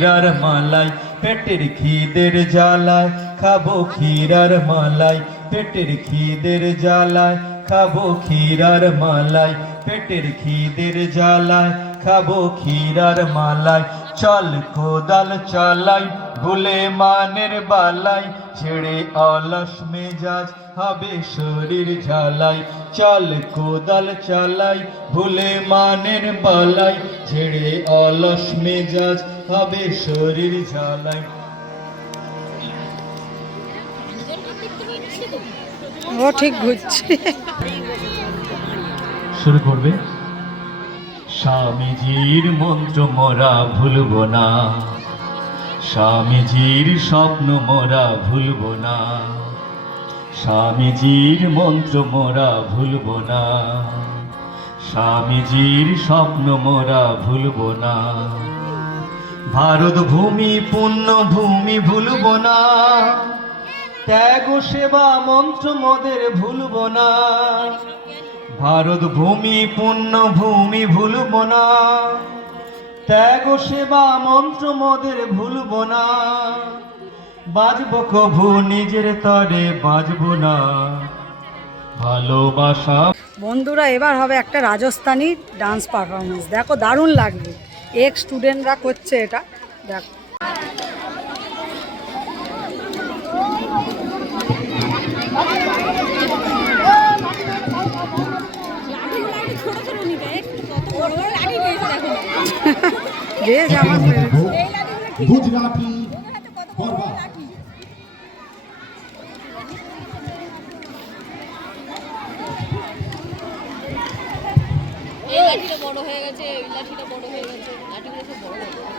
ক্ষীরার মালাই পেটের খিদের জ্বালায় খাবো ক্ষীরার মালাই পেটের খিদের জ্বালায় খাবো ক্ষীরার মালাই পেটের খিদের জ্বালায় খাবো ক্ষীরার মালাই চল কোদাল চালাই ভুলে মানের বালাই ছেড়ে অলস মেজাজ হবে শরীর ঝালাই চল কোদাল চালাই ভুলে মানের বালাই ছেড়ে অলস মেজাজ হবে শরীর ঝালাই। ও ঠিক ঘুরছে। শুরু করবে। স্বামীজির মন্ত্র মোরা ভুলব না, স্বামীজির স্বপ্ন মোরা ভুলব না, স্বামীজির মন্ত্র মোরা ভুলব না, স্বামীজির স্বপ্ন মোরা ভুলব না। ভারত ভূমি পুণ্য ভূমি ভুলব না, ত্যাগ সেবা মন্ত্র মোদের ভুলব না। ভারত ভূমি পুণ্য ভূমি ভুলব না, ত্যাগ সেবা মন্ত্র মোদের ভুলব না। বাজব কভু নিজের তরে বাজব না, ভালোবাসা। বন্ধুরা এবার হবে একটা রাজস্থানি ডান্স পারফরমেন্স, দেখো দারুণ লাগবে। এক্স স্টুডেন্টরা করছে এটা, দেখো। গুজরাটি বরবা এই লাঠিটা বড় হয়ে গেছে, এই লাঠিটা বড় হয়ে গেছে, লাঠিগুলো সব বড় হয়ে গেছে।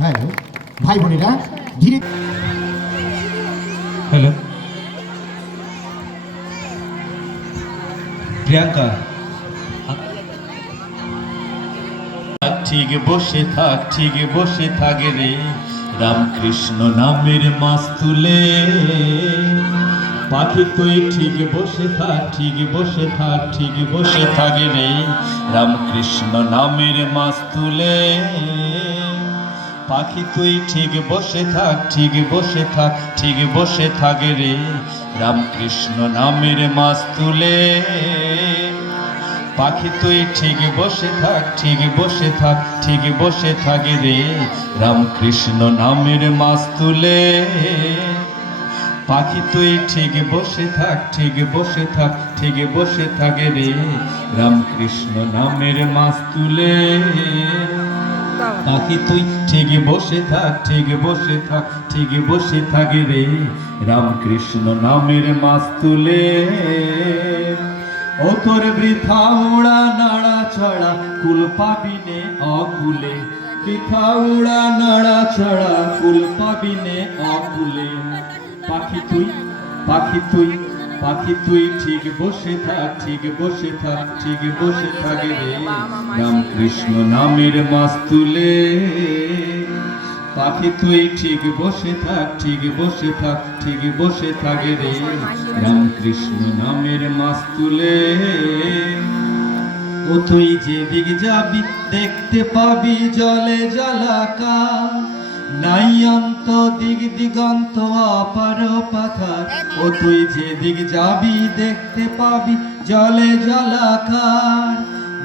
হ্যালো ভাই বোনেরা, ধীরে হ্যালো প্রিয়াঙ্কা, ঠিক বসে থাক, ঠিক বসে থাক রে, রামকৃষ্ণ নামের মাস তুলে। পাখি তুই ঠিক বসে থাক, ঠিক বসে থাক, ঠিক বসে থাক রে, রামকৃষ্ণ নামের মাস তুলে। পাখি তুই ঠিক বসে থাক, ঠিক বসে থাক, ঠিক বসে থাক রে, রামকৃষ্ণ নামের মাস তুলে। পাখি তুই ঠিক বসে থাক, ঠিক বসে থাক, ঠিক বসে থাক রে, রামকৃষ্ণ নামের মাস তুলে। পাখি তুই ঠিক বসে থাক, ঠিক বসে থাক, ঠিক বসে থাক রে, রামকৃষ্ণ নামের মাস তুলে। পাখি তুই ঠিক বসে থাক, ঠিক বসে থাক, ঠিক বসে থাক রে, রামকৃষ্ণ নামের মাস তুলে। ও তোর বৃথা উড়া নাড়া ছড়া, কুল পাবিনে অকুলে। বৃথা উড়া নাড়া ছড়া, কুল পাবিনে অকুলে। পাখি তুই, পাখি তুই, পাখি তুই ঠিক বসে থাক, ঠিক বসে থাক, ঠিক বসে থাক রে, রামকৃষ্ণ নামের মাস তুলে। পাখি তুই ঠিক বসে থাক, ঠিক বসে থাক, ঠিক বসে থাক রে, রামকৃষ্ণ নামের মাস তুলে। ও তুই যেদিক যাবি দেখতে পাবি জলে জলাকার, নাই অন্ত দিক দিগন্ত অপার পাথার। ও তুই যেদিক যাবি দেখতে পাবি জলে জলাকার,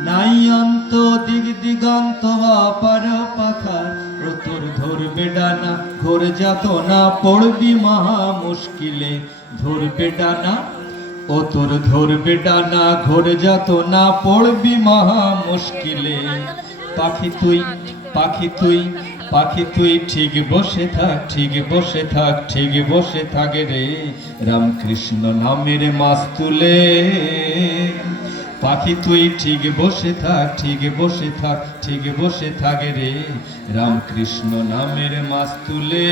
নাই অন্ত দিক দিগন্ত অপার পাথার। ও তোর ধরবে ডানা ঘোর যাত না, পড়বি মহা মুশকিলে। ধরবে ডানা, ও তোর ধরবে ডানা ঘোর যাত না, পড়বি মহা মুশকিলে। পাখি তুই, পাখি তুই, পাখি তুই ঠিক বসে থাক, ঠিক বসে থাক, ঠিক বসে থাক রে, রামকৃষ্ণ নামের মাস তুলে। পাখি তুই ঠিক বসে থাক, ঠিক বসে থাক, ঠিক বসে থাক রে, রামকৃষ্ণ নামের মাস তুলে।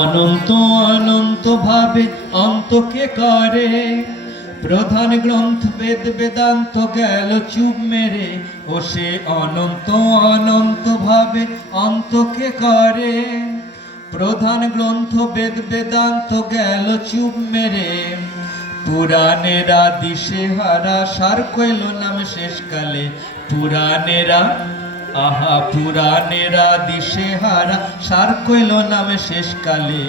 অনন্ত অনন্ত ভাবে অন্তকে করে, প্রধান গ্রন্থ বেদ বেদান্ত গেল চুপ মেরে। ও সে অনন্ত অনন্ত ভাবে অন্তকে করে, প্রধান গ্রন্থ বেদ বেদান্ত গেল চুপ মেরে। পুরাণেরা দিশে হারা, সার কইল নাম শেষকালে। পুরাণেরা, আহা পুরাণেরা দিশে হারা, সার কইল নাম শেষকালে।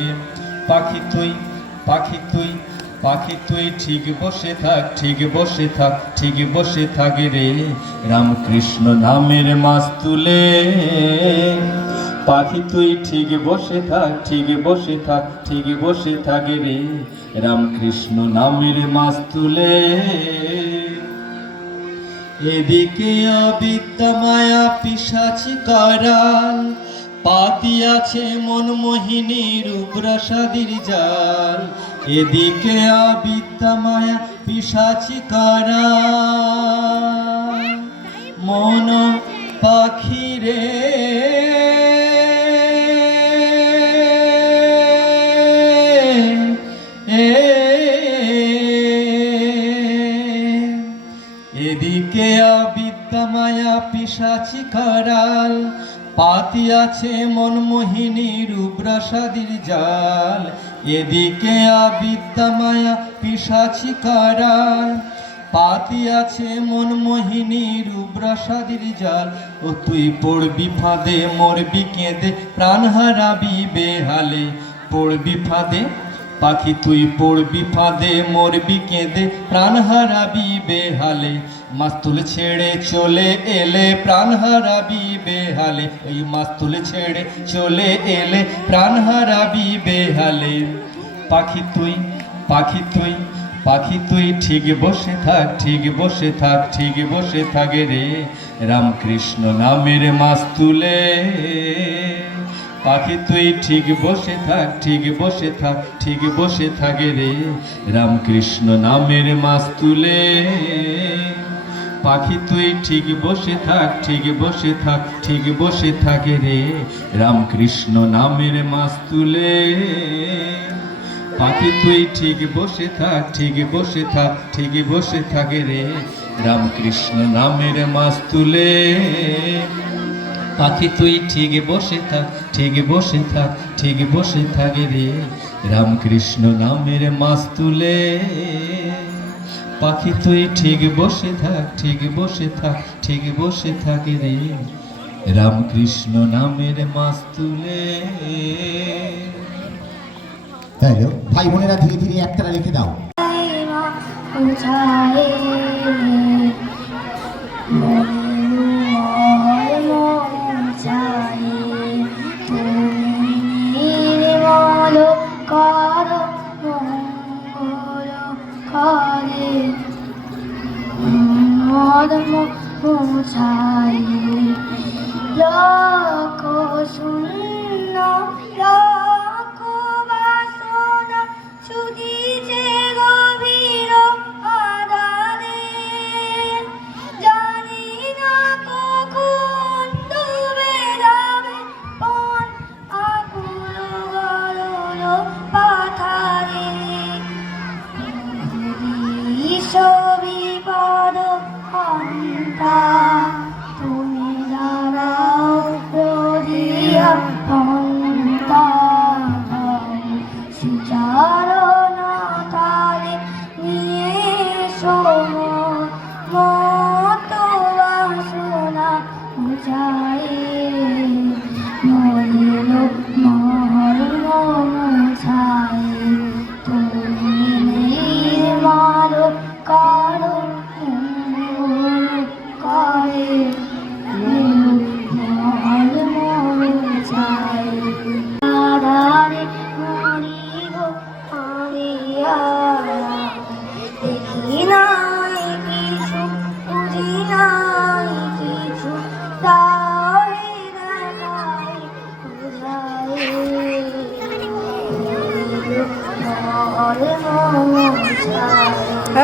পাখি তুই, পাখি তুই, পাখি তুই ঠিক বসে থাক, ঠিক বসে থাক, ঠিক বসে থাক রে, রামকৃষ্ণ নামের মাস তুলে। পাখি তুই ঠিক বসে থাক, ঠিক বসে থাক, ঠিক বসে থাক রে, রামকৃষ্ণ নামের মাস তুলে। এদিকে অবিদ্যা মায়া পিশাচি করাল, পাতিয়াছে মনমোহিনী রূপরসাদির জাল। এদিকে অবিদ্যা মায়া পিশাচি করাল, মন পাখি রে এদিকে অবিদ্যা মায়া পিশাচি করাল, পাতিয়াছে মনমোহিনী রূপরসাদির জাল। এদিকে অবিদ্যা মায়া পিশাচি করাল, পাতিয়াছে মনমোহিনী রূপরসাদির জাল। ও তুই পড়বি ফাঁদে মরবি কেঁদে, প্রাণ হারাবি বেহালে। পড়বি ফাঁদে, পাখি তুই পড়বি ফাঁদে মরবি কেঁদে, প্রাণ হারাবি বেহালে। মাস্তুল ছেড়ে চলে এলে প্রাণ হারাবি বেহালে। ওই মাস্তুল ছেড়ে চলে এলে প্রাণ হারাবি বেহালে। পাখি তুই, পাখি তুই, পাখি তুই ঠিক বসে থাক, ঠিক বসে থাক, ঠিক বসে থাক রে, রামকৃষ্ণ নামের মাস তুলে। পাখি তুই ঠিক বসে থাক, ঠিক বসে থাক, ঠিক বসে থাক রে, রামকৃষ্ণ নামের মাস তুলে। পাখি তুই ঠিক বসে থাক, ঠিক বসে থাক, ঠিক বসে থাকে রে, রামকৃষ্ণ নামের মাছ তুলে। পাখি তুই ঠিক বসে থাক, ঠিক বসে থাক, ঠিক বসে থাকে রে, রামকৃষ্ণ নামের মাছ তুলে। পাখি তুই ঠিক বসে থাক, ঠিক বসে থাক, ঠিক বসে থাকে রে, রামকৃষ্ণ নামের মাছ তুলে। পাখি তুই ঠিক বসে থাক, ঠিক বসে থাক, ঠিক বসে থাকে রে, রামকৃষ্ণ নামের মাছ তুলে। হ্যালো ভাই বোনেরা, ধীরে ধীরে একতারা লিখে দাও।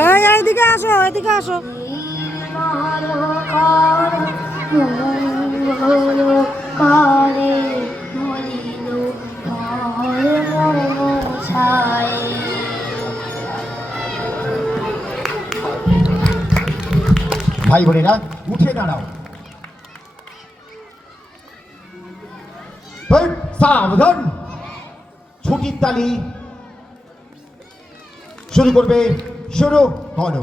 এই এইদিকে আসো, এদিকে আসো। ভাই বোনেরা উঠে দাঁড়াও। সাবধান, ছুটির তালি শুরু করবে, শুরু করো।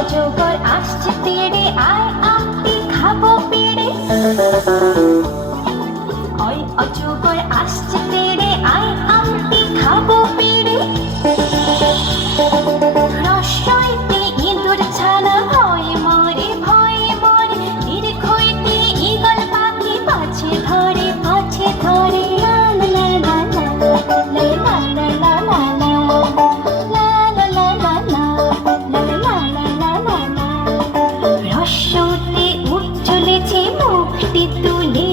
অজগর আসছে তেড়ে, আয় আমটি খাবো পেড়ে। ওই অজগর আসছে তেড়ে, আয় আমটি খাবো পেড়ে। রসইতে ইঁদুর ছানা ভয়ে মরে, ভয়ে মরে। দীর্ঘ হইতে ঈগল পাখি পাছে ধরে, পাছে ধরে। লা লা লা লা লা লা লা লা লা লা লা লা লা লা লা লা লা লা লা। রসতে উঠ চলেছে মুখটি তুলে।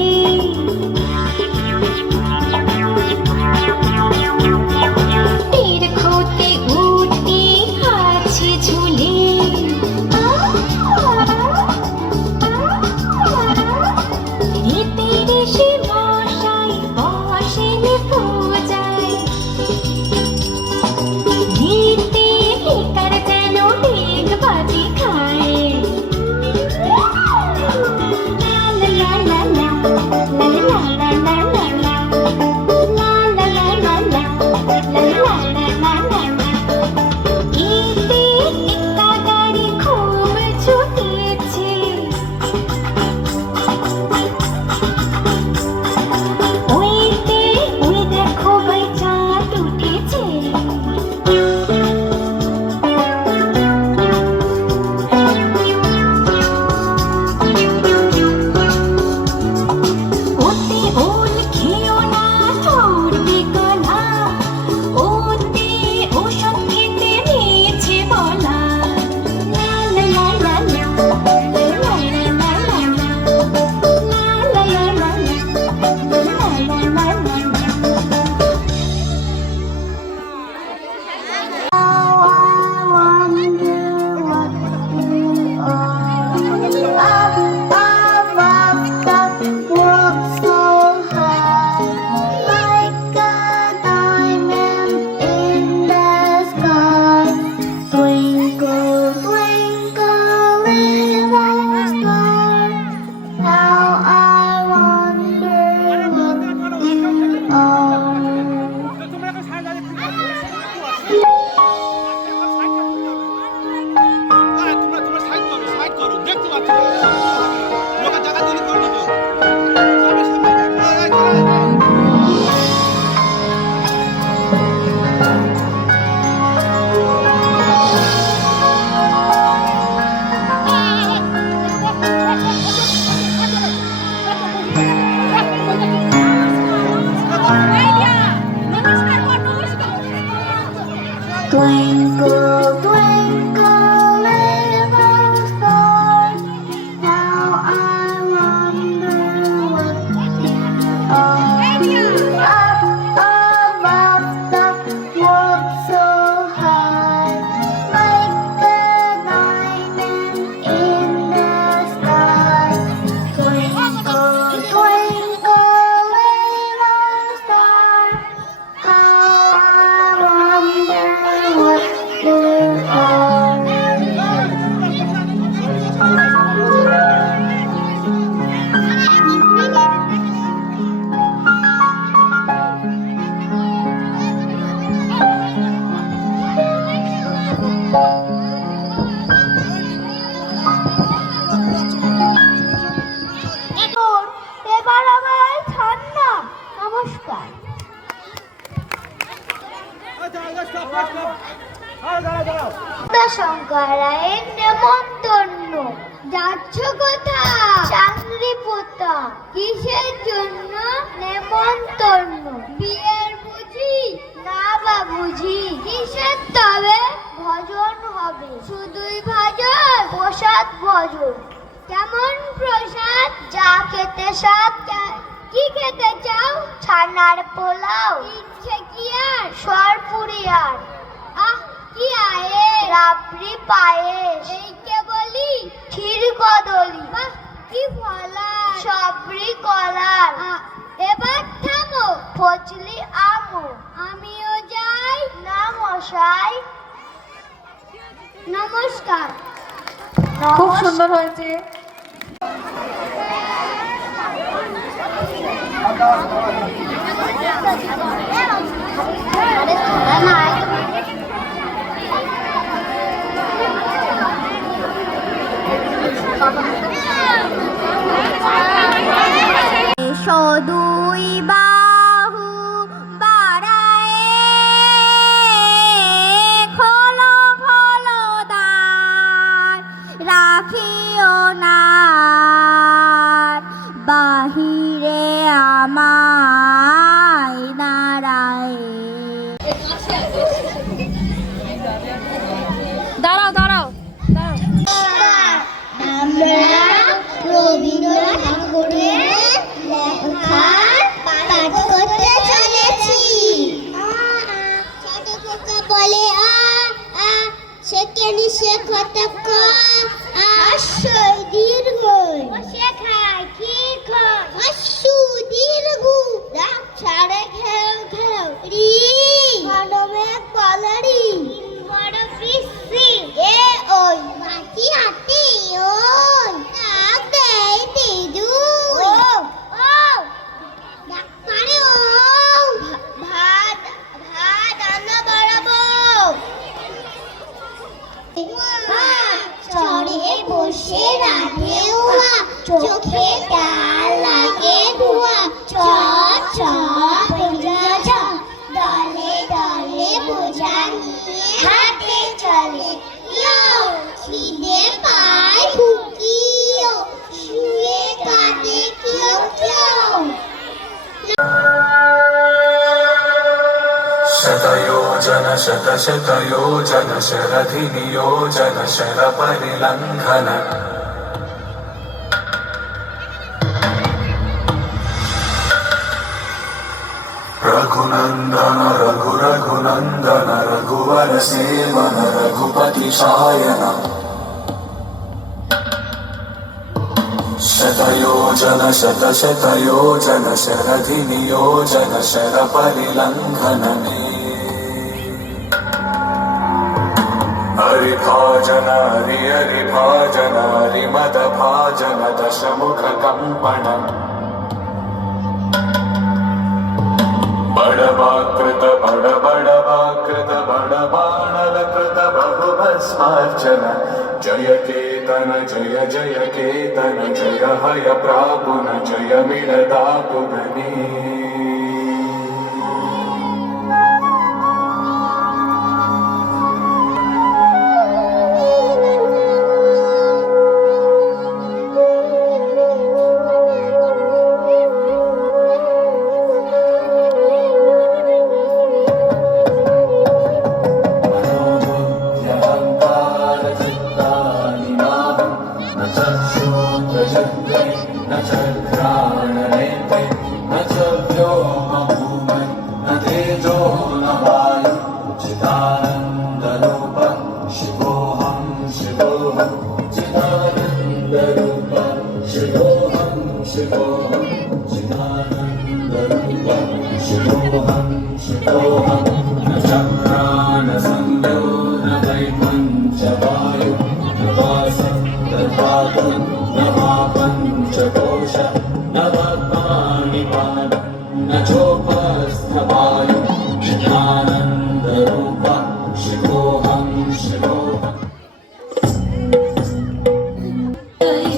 তোমরা সাইড করো দেখতে পাচ্ছ লোকের জায়গা তৈরি করো না তো Twinkle, twinkle, little star, how I wonder what you are. Up above the world so high, like a diamond in the sky. Twinkle, twinkle, little star, how I wonder what you are. এবার আমার ঠান্ডা নমস্কার শঙ্করায়ের নেমন্তন্ন যাচ্ছ কোথায় চাকরিপোতা কিসের জন্য নেমন্তন্ন বিয়ের বুঝি না বাবুজি কিসের তবে ভজন হবে শুধুই ভজন প্রসাদ ভজন কেমন প্রসাদ যা খেতে সাথ কি খেতে চাও ছানার পোলাও ইচ্ছে কি আর সরপুরি আর আহ কি আয়ে রাবড়ি পায়েস এই কে বলি ক্ষীর কদলি বাহ কি ফলা সবরি কলার এবার থামো ফজলি আমো আমিও যাই না মশাই নমস্কার খুব সুন্দর হয়েছে। দুই বাহু বাড়ায় খোলো খোলো দ্বার রাখিও না বাহিরে আমায় দাঁড়ায় দাঁড়াও দাঁড়াও আমরা রবীন্দ্রনাথ ঠাকুরের লেখা পাঠ করতে চলেছি ছোট খোকা বলে আ আ সেকেন্ড সে কতক আশ্বই দীর্ঘ শেখায় কি খায় অশ্বু দীর্ঘ ডাক ছাড়ে ঘেউ ঘেউ রি মানবে পালারি বড় পিসি এ ওই মাটি হাতি ওই ডাক দেই দিদু ও ও ডাক পারে ও ভাত ভাত রান্না বাড়াবো চড়ে বসে রাধে উহা চোখে ডাল লাগে ধোয়া চ চ বোঝা চ দলে দলে বোঝা নিয়ে হাতে চলে ইয়ো খিদে পায় ফুকিও শুয়ে কাঁদে কেউ কেউ शतयोजन शतशतयोजन शरधिनियोजन शरपरिलङ्घन रघुनन्दन रघुरघुनन्दन रघुवर सेवन रघुपति शायन शतयोजन शतशतयोजन शरधिनियोजन शरपरिलङ्घन हरिभाजन हरि हरिभाजन हरिमदभाजन दशमुख कंपन बड़वाकृत बड़ बड़वाकृत बड़ भस्मार्चन जय केतन जय जय केतन जय हय प्रापुन जय मिळदापुगनी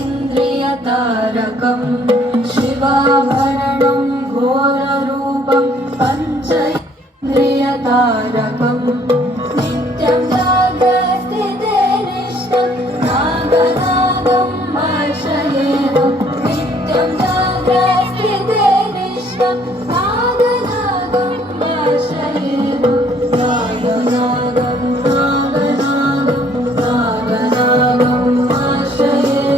इंद्रियतारकं शिवाभरणं घोररूपं पञ्चेन्द्रियतारकं नित्यं जागस्थिते निष्ठं नागनागं वर्षयेऽहं नित्यं जागस्थिते निष्ठं नागनागं वर्षयेऽहं नागनागं नागनागं नागनागं वर्षयेऽहं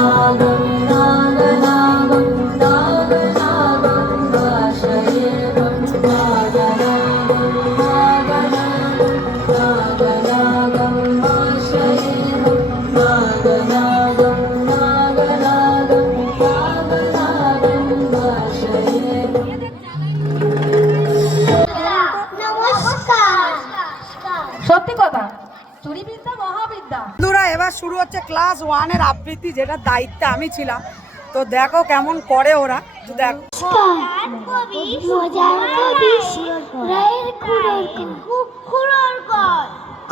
नागनागं नागनागं नागनागं वर्षयेऽहं नागनागं नागनागं नागनागं वर्षयेऽहं नागनागं नागनागं नागनागं वर्षयेऽहं সত্যি কথা চুরি বিদ্যা মহাবিদ্যা। বন্ধুরা এবার শুরু হচ্ছে ক্লাস 1-এর আবৃত্তি, যেটা দায়িত্বে আমি ছিলাম। তো দেখো কেমন করে ওরা, তো দেখো।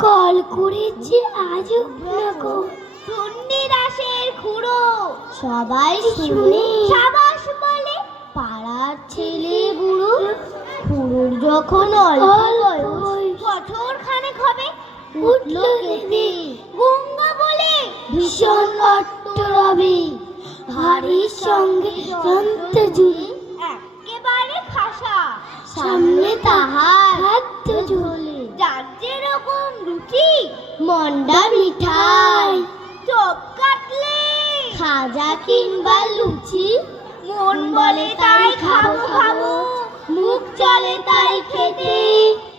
কল করেছে আজও দাসের খুড়ো সবাই শুনে সাবাস বলে পাড়ার ছেলে বুড়ো খুড়োর যখন বছর খানেক হবে উঠলো কেঁদে গঙ্গা বলে ভীষণ রট্ট রবে হাড়ির সঙ্গে যন্ত্র জুড়ে একেবারে খাসা সামনে তাহার হাত ঝোলে যার যেরকম রুচি মন্ডা মিঠাই চোখ কাটলে খাজা কিংবা লুচি মন বলে তাই খাবো খাবো মুখ চলে তাই খেতে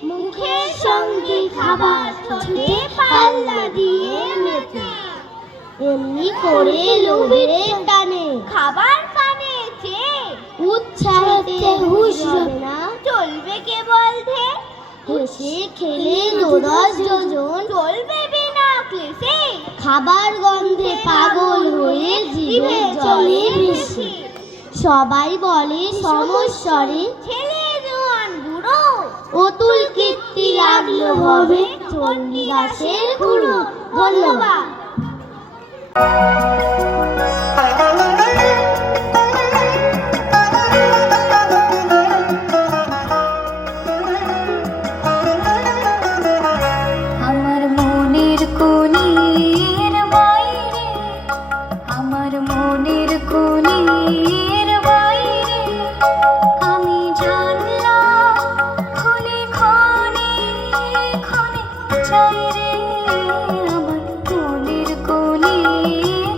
মুখের সঙ্গে খাবার ছোটে পাল্লা দিয়ে মেতে এমনি করে লোভের টানে খাবার কানে চেয়ে উৎসাহতে হুঁশ হবে না চলবে কেবল ধে হেসে খেলে 10 যোজন চলবে বিনা ক্লেশে খাবার গন্ধে পাগল হয়ে জিভে জলে ভেসে সবাই বলে সমস্বরে ছেলে জোয়ান বুড়ো অতুল কীর্তি লাগলো হবে চণ্ডীদাসের খুড়ো। ধন্যবাদ। আমার মনের কোণের বাইরে আমার মনের কোণের বাইরে আমি জানলাম ক্ষণে ক্ষণে ক্ষণে চাই রে আমার মনের কোণের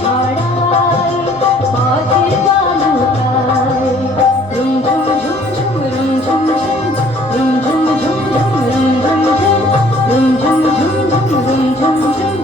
ছড়ায় পথের বালুকায় ঝুম ঝুম ঝুম ঝুম রুম ঝুম ঝুম ঝুম ঝুম ঝুম ঝুম রুম ঝুম ঝুম ঝুম ঝুম ঝুম ঝুম ঝুম ঝুম